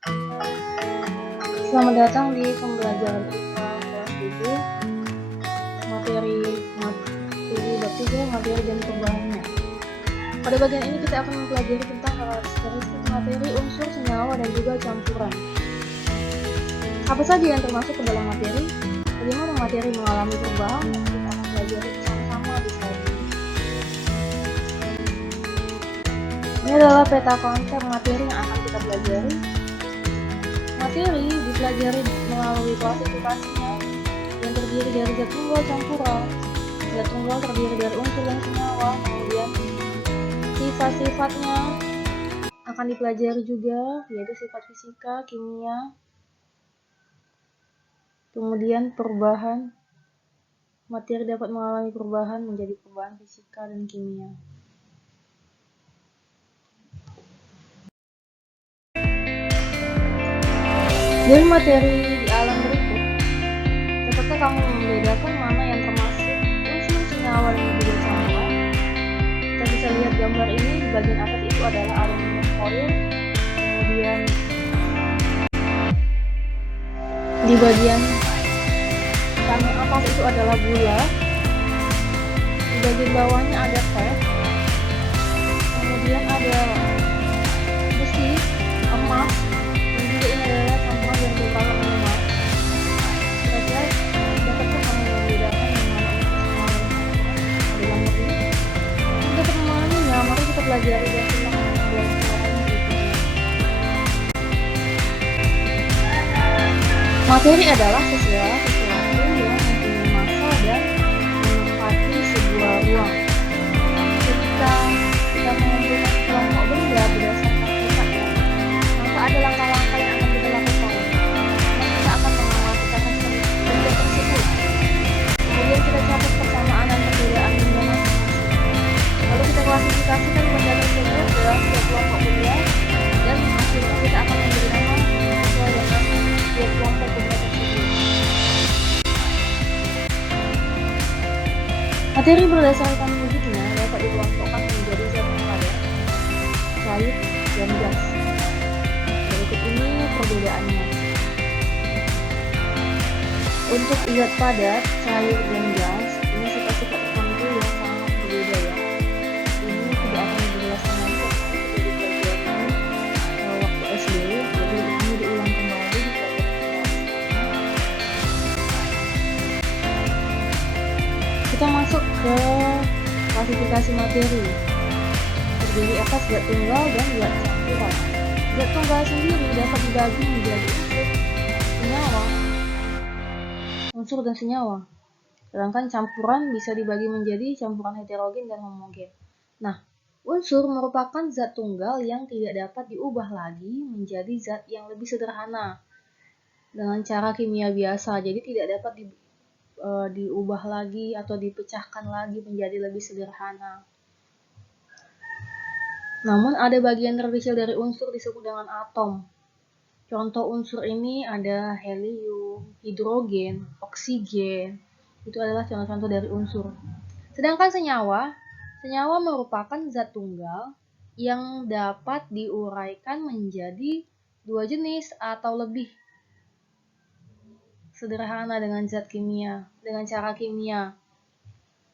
Selamat datang di pembelajaran IPA kelas 7, materi bab 3, materi dan perubahannya. Pada bagian ini kita akan mempelajari tentang karakteristik materi, unsur, senyawa, dan juga campuran. Apa saja yang termasuk ke dalam materi? Bagaimana materi mengalami perubahan? Kita akan pelajari bersama-sama di slide ini. Ini adalah peta konsep materi yang akan kita pelajari. Materi dipelajari melalui klasifikasinya yang terdiri dari zat tunggal campuran. Zat tunggal terdiri dari unsur dan senyawa, kemudian sifat-sifatnya akan dipelajari juga, yaitu sifat fisika, kimia, kemudian perubahan. Materi dapat mengalami perubahan menjadi perubahan fisika dan kimia. Dari materi di alam berikut, dapatkah kamu membedakan mana yang termasuk unsur, senyawa, dan juga campuran? Kita bisa lihat gambar ini, di bagian atas itu adalah aluminium foil, kemudian di bagian kanan atas itu adalah gula, di bagian bawahnya ada teh, kemudian ada besi, emas, dan juga ini adalah campuran dari beberapa minuman. Kira-kira dapatkah kamu membedakan yang mana unsur, senyawa, dan campuran? Ada gambar ini. Untuk dapat memahaminya, mari kita pelajari dan simak pelajaran berikutnya. Materi adalah sesuatu yang mempunyai massa dan menempati sebuah ruang. Ketika kita mengumpulkan kelompok benda berdasarkan sifatnya, maka ada langkah-langkah yang akan kita lakukan. Kita akan mengamati tata benda tersebut. Kemudian kita catat persamaan dan perbedaan benda masing-masing. Lalu kita klasifikasikan benda tersebut dalam tiap kelompok benda, dan akhirnya kita akan memberi nama sesuai dengan tiap kelompok benda tersebut. Materi berdasarkan wujudnya dapat dikelompokkan menjadi zat padat, cair, dan gas. Berikut ini perbedaannya. Untuk zat padat, cair, dan gas, ini sifat-sifat tertentu yang sangat berbeda ya. Ini tidak akan dijelaskan nanti jadi pelajaran waktu SD, jadi ini diulang kembali di pelajaran kelas. Kita masuk ke klasifikasi materi. Terdiri atas zat tunggal dan zat campuran. Zat tunggal sendiri dapat dibagi menjadi unsur dan senyawa. Sedangkan campuran bisa dibagi menjadi campuran heterogen dan homogen. Nah, unsur merupakan zat tunggal yang tidak dapat diubah lagi menjadi zat yang lebih sederhana dengan cara kimia biasa. Jadi tidak dapat diubah lagi atau dipecahkan lagi menjadi lebih sederhana. Namun ada bagian terkecil dari unsur disebut dengan atom. Contoh unsur ini ada helium, hidrogen, oksigen. Itu adalah contoh-contoh dari unsur. Sedangkan senyawa merupakan zat tunggal yang dapat diuraikan menjadi dua jenis atau lebih. Sederhana dengan cara kimia.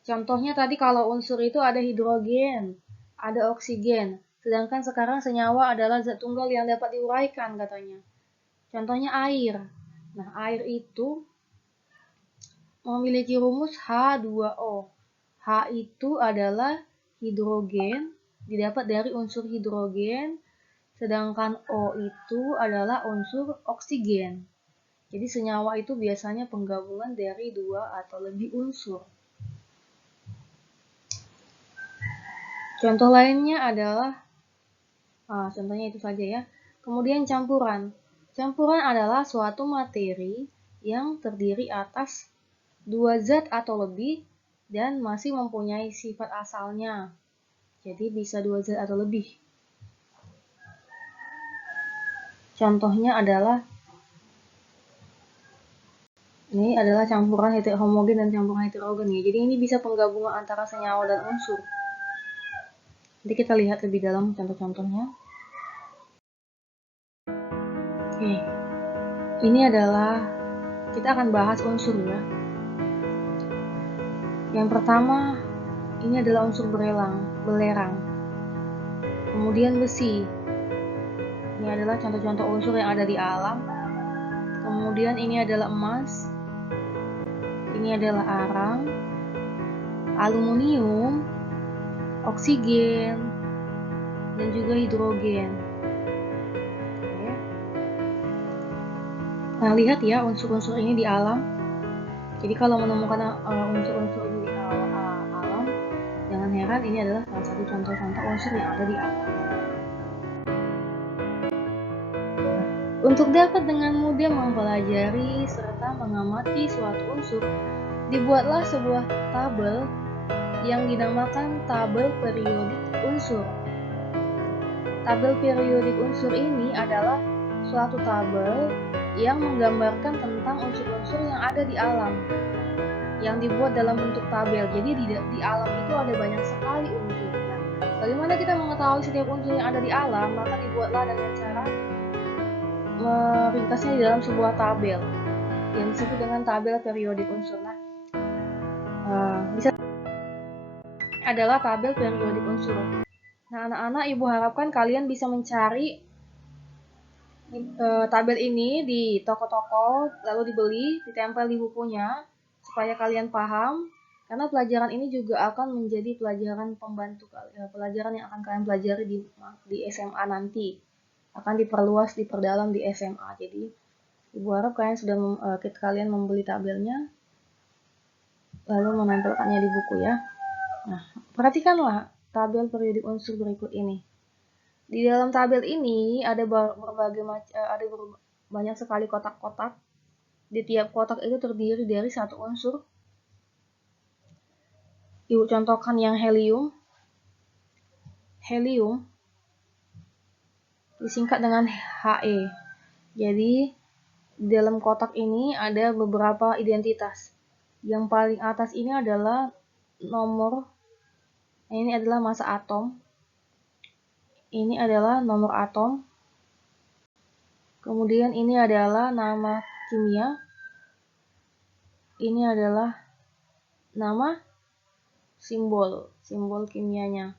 Contohnya tadi kalau unsur itu ada hidrogen, ada oksigen. Sedangkan sekarang senyawa adalah zat tunggal yang dapat diuraikan katanya. Contohnya air. Nah, air itu memiliki rumus H2O. H itu adalah hidrogen, didapat dari unsur hidrogen, sedangkan O itu adalah unsur oksigen. Jadi senyawa itu biasanya penggabungan dari dua atau lebih unsur. Contoh lainnya adalah, contohnya itu saja ya. Kemudian campuran. Campuran adalah suatu materi yang terdiri atas dua zat atau lebih dan masih mempunyai sifat asalnya. Jadi bisa dua zat atau lebih. Contohnya adalah, ini adalah campuran homogen dan campuran heterogen ya. Jadi ini bisa penggabungan antara senyawa dan unsur. Nanti kita lihat lebih dalam contoh-contohnya. Oke, ini adalah kita akan bahas unsur ya. Yang pertama, ini adalah unsur belerang. Kemudian besi. Ini adalah contoh-contoh unsur yang ada di alam. Kemudian ini adalah emas. Ini adalah arang, aluminium, oksigen, dan juga hidrogen. Oke. Nah, lihat ya unsur-unsur ini di alam. Jadi kalau menemukan unsur-unsur ini di alam, jangan heran ini adalah salah satu contoh-contoh unsur yang ada di alam. Untuk dapat dengan mudah mempelajari serta mengamati suatu unsur, dibuatlah sebuah tabel yang dinamakan tabel periodik unsur. Tabel periodik unsur ini adalah suatu tabel yang menggambarkan tentang unsur-unsur yang ada di alam, yang dibuat dalam bentuk tabel. Jadi di alam itu ada banyak sekali unsur. Nah, bagaimana kita mengetahui setiap unsur yang ada di alam? Maka dibuatlah dengan cara meringkasnya di dalam sebuah tabel yang disebut dengan tabel periodik unsur. Nah, bisa adalah tabel periodik unsur. Nah, anak-anak, ibu harapkan kalian bisa mencari tabel ini di toko-toko, lalu dibeli, ditempel di bukunya, supaya kalian paham, karena pelajaran ini juga akan menjadi pelajaran pembantu kalian, pelajaran yang akan kalian pelajari di SMA nanti, akan diperdalam di SMA. Jadi, ibu harap kalian membeli tabelnya, lalu menempelkannya di buku ya. Nah, perhatikanlah tabel periodik unsur berikut ini. Di dalam tabel ini ada banyak sekali kotak-kotak. Di tiap kotak itu terdiri dari satu unsur. Ibu contohkan yang helium. Helium disingkat dengan He. Jadi di dalam kotak ini ada beberapa identitas. Yang paling atas ini adalah nomor. Ini adalah massa atom. Ini adalah nomor atom. Kemudian ini adalah nama kimia. Ini adalah nama simbol kimianya.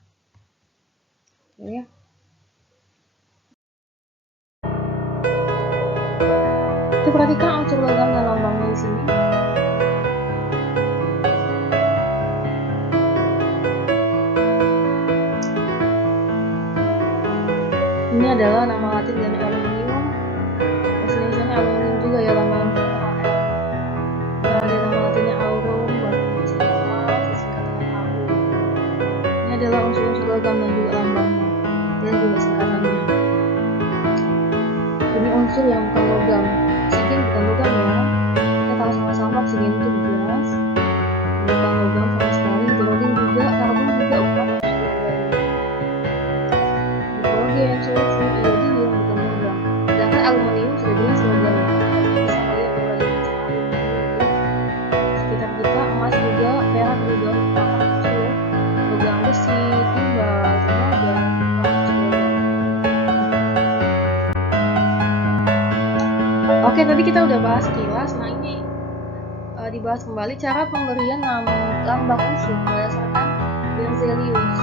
Oke. Kita perhatikan unsur logam dan lambangnya di sini. Ini adalah nama latin dari aluminium. Bahasa Indonesianya aluminium juga ya, lambang unsurnya Al. Ada nama latinnya aurum, bahasa Indonesia emas, disingkat dengan Au. Ini adalah unsur-unsur logam dan juga lambangnya, dan juga singkatannya. Ini unsur yang bukan logam. Oksigen bukan logam ya. Kita tahu sama-sama oksigen itu gas, bukan logam sama sekali. Hidrogen juga, karbon juga bukan unsur logam. Hidrogen, sulfur, iodium bukan logam. Sedangkan aluminium sudah jelas logam ya. Bisa melihat berbagai macam aluminium di sekitar kita. Emas juga, perak juga merupakan unsur logam. Besi, timbal, tembaga merupakan unsur logam. Oke, tadi kita udah bahas kilas. Nah, ini dibahas kembali cara pemberian lambang unsur berdasarkan Berzelius.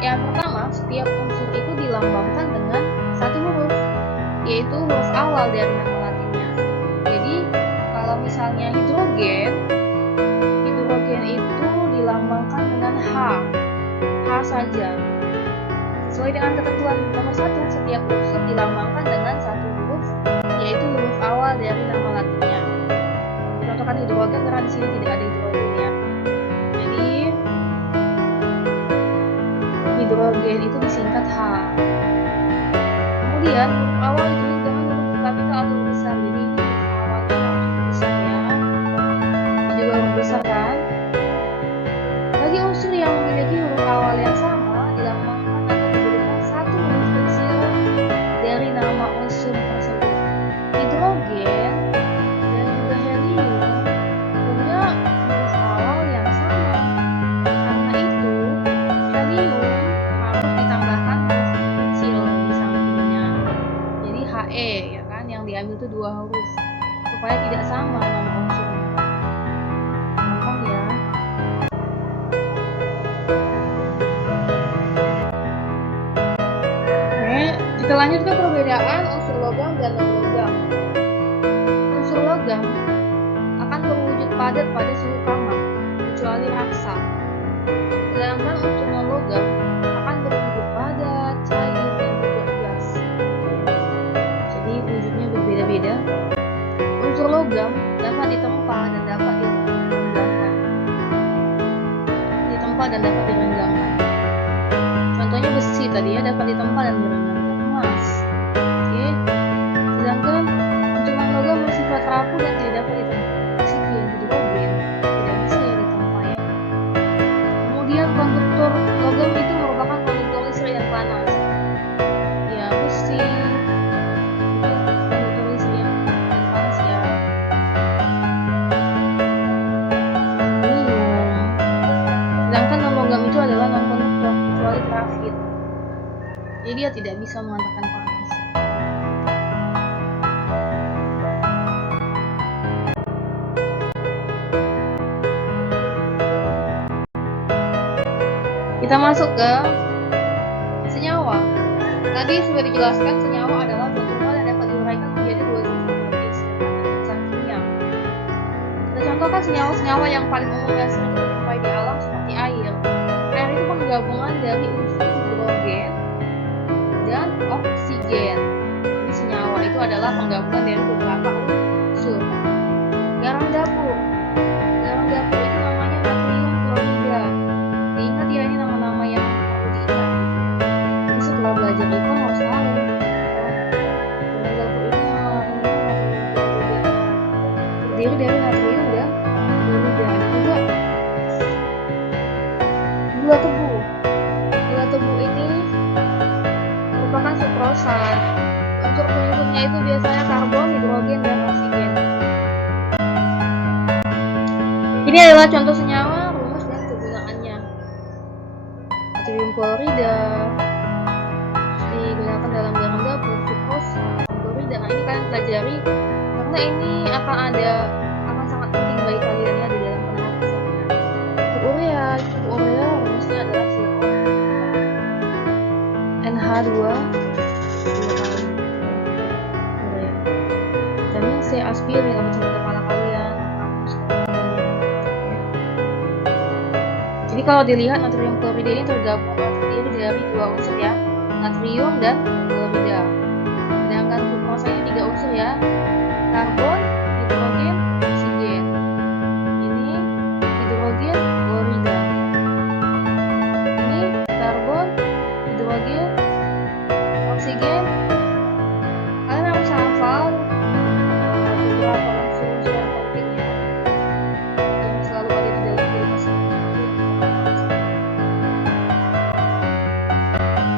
Yang pertama, setiap unsur itu dilambangkan dengan satu huruf, yaitu huruf awal dari nama latinnya. Jadi, kalau misalnya hidrogen itu dilambangkan dengan H saja. Sesuai dengan ketentuan nomor 1, setiap unsur dilambangkan dengan satu huruf, yaitu huruf awal dari nama latinnya. Contohkan hidrogen karena di sini tidak ada hidrogen ya. Jadi hidrogen itu disingkat H. Kemudian huruf awal ditulis dengan huruf kapital atau huruf besar. Jadi huruf awalnya harus huruf besar ya. Ini juga huruf besar kan. Bagi unsur yang memiliki huruf awal yang sama, dilambangkan atau diberikan satu huruf kecil dari nama unsur tersebut. Hidrogen dan juga helium punya huruf awal yang sama. Karena itu, helium harus ditambahkan huruf kecil di sampingnya. Jadi He ya kan, yang diambil itu 2 huruf supaya tidak sama nama unsurnya. Gampang ya. Oke, kita lanjut ke perbedaan unsur logam dan non-logam. Unsur logam akan berwujud padat pada suhu kamar, kecuali raksa. Sedangkan unsur non-logam akan berwujud padat, cair, dan juga gas. Jadi wujudnya berbeda-beda. Unsur logam dapat ditempa dan dapat direnggangkan. Contohnya besi tadi ya, dapat ditempa dan direnggangkan. Emas. Oke. Sedangkan unsur non-logam bersifat rapuh dan tidak dapat ditempa. Oksigen, hidrogen, tidak bisa ya ditempa ya. Kemudian konduktor logam itu merupakan konduktor listrik yang panas. Ya, besi itu konduktor listrik yang panas ya. Sedangkan non-logam itu adalah non-konduktor kecuali grafit. Jadi dia tidak bisa menghantarkan panas. Kita masuk ke senyawa. Tadi sudah dijelaskan senyawa adalah zat tunggal yang dapat diuraikan menjadi 2 jenis biologis dan kimia. Kita contohkan senyawa-senyawa yang paling umum dan sering dijumpai di alam seperti air. Air itu penggabungan dari unsur hidrogen dan oksigen. Jadi senyawa itu adalah penggabungan dari beberapa unsur. Garam dapur. Garam dapur itu namanya natrium klorida. Diingat ya, ini nama-nama yang perlu diingat. Jadi setelah belajar itu harus tahu. Garam dapur itu namanya natrium klorida. Terdiri dari natrium dan klorida. Juga gula tebu. Gula tebu ini merupakan sukrosa. Unsur penyusunnya itu biasanya karbon, hidrogen, dan oksigen. Ini adalah contoh senyawa, rumus dan kegunaannya. Natrium klorida digunakan dalam garam dapur, sukrosa, klorida. Nah, ini kalian pelajari karena ini akan sangat penting bagi kalian ya di dalam penapisan. Urea rumusnya adalah NH2 urea. Vitamin C, aspirin, obat sakit kepala kalian. Jadi kalau dilihat natrium klorida ini terdiri dari 2 unsur ya, natrium dan klorida. Sedangkan sukrosa ini 3 unsur ya, karbon, hidrogen, oksigen. Ini hidrogen, klorida. Ini karbon, hidrogen, oksigen. Kalian harus hafal beberapa unsur-unsur yang penting ya, yang selalu ada di dalam kehidupan sehari-hari.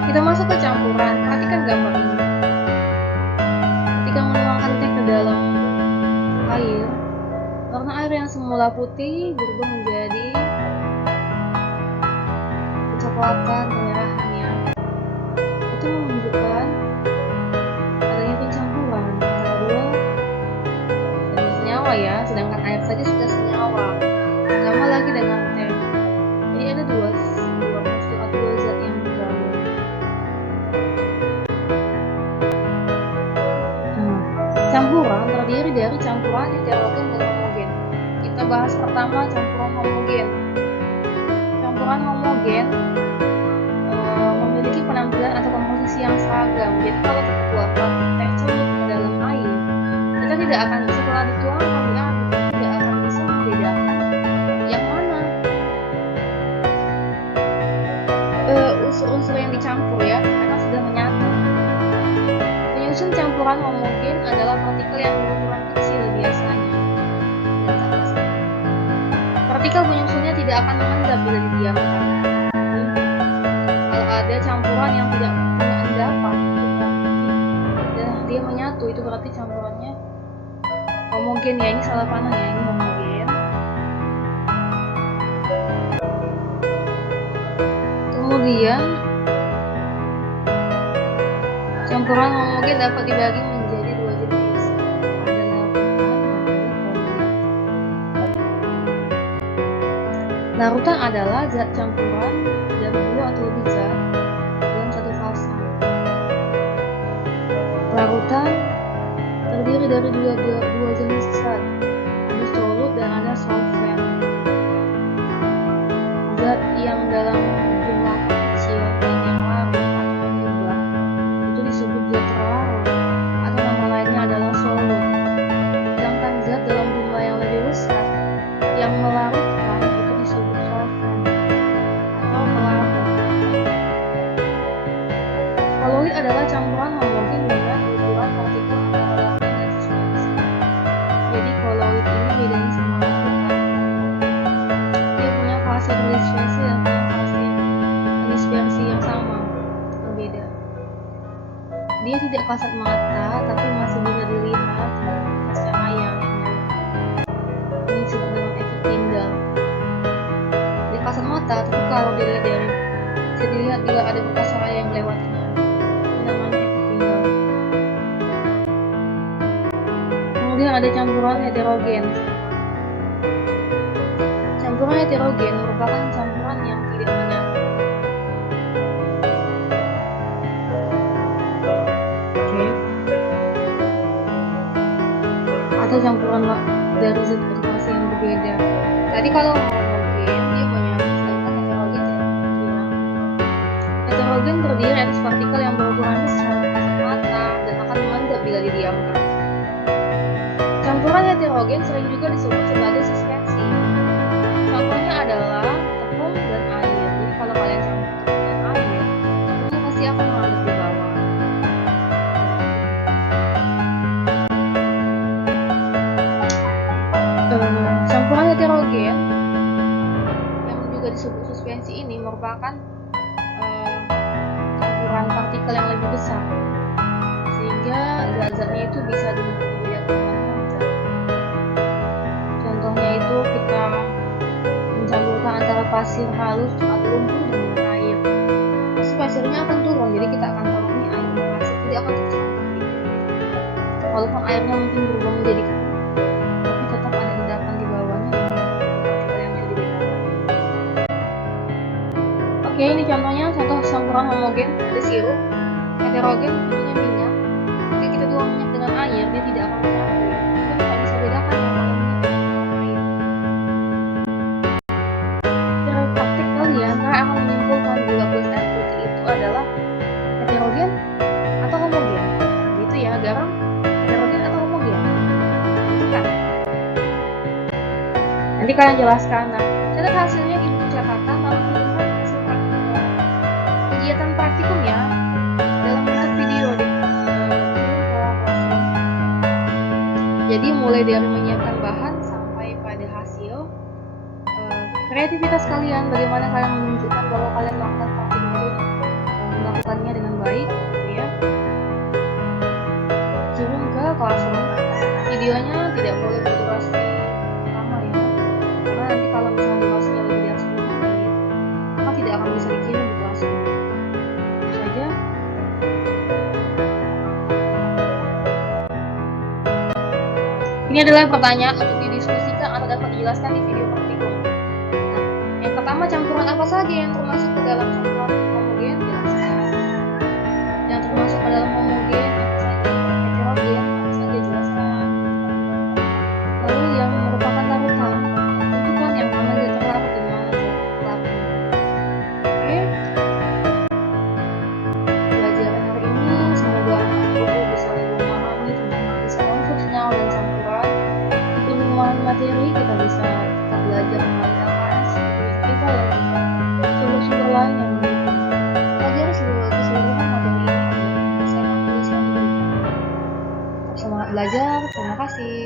Kita masuk ke campuran. Perhatikan gambar ini. Ketika menuangkan teh ke dalam air, warna air yang semula putih berubah menjadi kecoklatan, kemerahan ya. Itu menunjukkan adanya pencampuran antara dua senyawa ya, sedangkan air saja sudah senyawa. Tambah lagi dengan teh. Jadi ada dua unsur atau 2 zat yang bergabung. Campuran terdiri dari campuran heterogen dan homogen. Kita bahas pertama campuran homogen. Campuran homogen memiliki penampilan atau komposisi yang seragam. Jadi kalau kita tuangkan teh cair ke dalam air, kita tidak akan setelah dituangkan di air, kita tidak akan bisa membedakan yang mana unsur-unsur yang dicampur ya, karena sudah menyatu. Penyusun campuran homogen adalah partikel yang berukuran kecil biasanya dan tak pasti. Partikel penyusunnya tidak akan mengendap bila didiamkan. Kalau ada campuran yang tidak punya endapan, dan dia menyatu, itu berarti campurannya homogen ya. Ini salah panah ya, ini homogen. Kemudian campuran homogen dapat dibagi menjadi 2 jenis. Larutan adalah zat campuran dari dua atau lebih zat dalam satu fasa. Larutan terdiri dari dua jenis zat, ada solut dan ada solvent. Zat yang dalam jumlah kecil dan yang larut atau menyebar itu disebut zat larut atau nama lainnya adalah solut. Sedangkan zat dalam jumlah yang lebih besar yang melarutkan itu disebut solvent atau pelarut. Koloid adalah campuran homogen dengan ukuran partikel antara larutan dan suspensi. Jadi koloid ini bedanya sama larutan. Dia punya fase dispersi dan punya fase dispersi yang sama, berbeda. Dia tidak kasat mata, tapi masih bisa dilihat dengan bekas cahaya yang ini disebut dengan efek Tyndall. Dia kasat mata, tapi kalau dilihat dari bisa dilihat bila ada bekas cahaya yang melewatinya. Itu namanya efek Tyndall. Kemudian ada campuran heterogen. Campuran heterogen merupakan campuran yang tidak menyatu. Atau campuran dari zat fase yang berbeda. Tadi kalau homogen dia menyatu, sedangkan heterogen tidak menyatu. Heterogen terdiri atas partikel yang berukuran besar, kasat mata, dan akan mengendap bila didiamkan. Campuran heterogen sering juga disebut sebagai suspensi. Contohnya adalah tepung dan air. Jadi kalau kalian campur tepung dan air, tepungnya pasti akan mengendap di bawah. Campuran heterogen yang juga disebut suspensi ini merupakan campuran partikel yang lebih besar, sehingga zat-zatnya itu bisa dibedakan dengan zat. Contohnya itu kita mencampurkan antara pasir halus atau lumpur dengan air. Pasti pasirnya akan turun, jadi kita akan tahu ini air dan pasir tidak akan tercampur. Walaupun airnya mungkin berubah menjadi tapi tetap ada endapan di bawahnya dengan partikel yang bisa dibedakan. Oke, ini contohnya contoh campuran homogen, ada sirup. Heterogen contohnya minyak. Jika kita tuang minyak dengan air, dia tidak akan menyatu. Kita tidak bisa bedakan yang mana minyak dan yang mana air. Dari praktik kalian, kalian akan menyimpulkan gula plus air putih itu adalah heterogen atau homogen. Gitu ya, garam heterogen atau homogen. Gitu kan? Nanti kalian jelaskan. Nah, catat hasilnya di buku catatan lalu kirimkan hasil kegiatan praktikum ya dalam bentuk video di Jadi mulai dari menyiapkan bahan sampai pada hasil, kreativitas kalian, bagaimana kalian menunjukkan bahwa kalian melakukan praktikum itu melakukannya dengan baik, gitu ya. Kirim ke Classroom. Videonya tidak boleh berdurasi lama ya, karena nanti kalau misalnya durasinya lebih dari 10 menit, maka tidak akan bisa dikirim di Classroom. Itu saja. Ini adalah pertanyaan untuk didiskusikan atau dapat dijelaskan di video praktikum. Nah, yang pertama, campuran apa saja yang termasuk ke dalam campuran homogen? Jelaskan. Yang termasuk ke dalam homogen apa saja? Heterogen apa saja? Jelaskan. Lalu yang merupakan larutan, tentukan yang mana zat terlarut dan mana zat larut. Oke. Pelajaran hari ini semoga anak-anak bisa lebih memahami tentang jenis konflik senyawa dan campuran. Pengumuman materi kita bisa tetap belajar melalui LKS, kita dan juga sumber-sumber lain yang mendukung. Pelajari keseluruhan materi ini agar bisa tulis yang diberikan. Tetap semangat belajar. Terima kasih.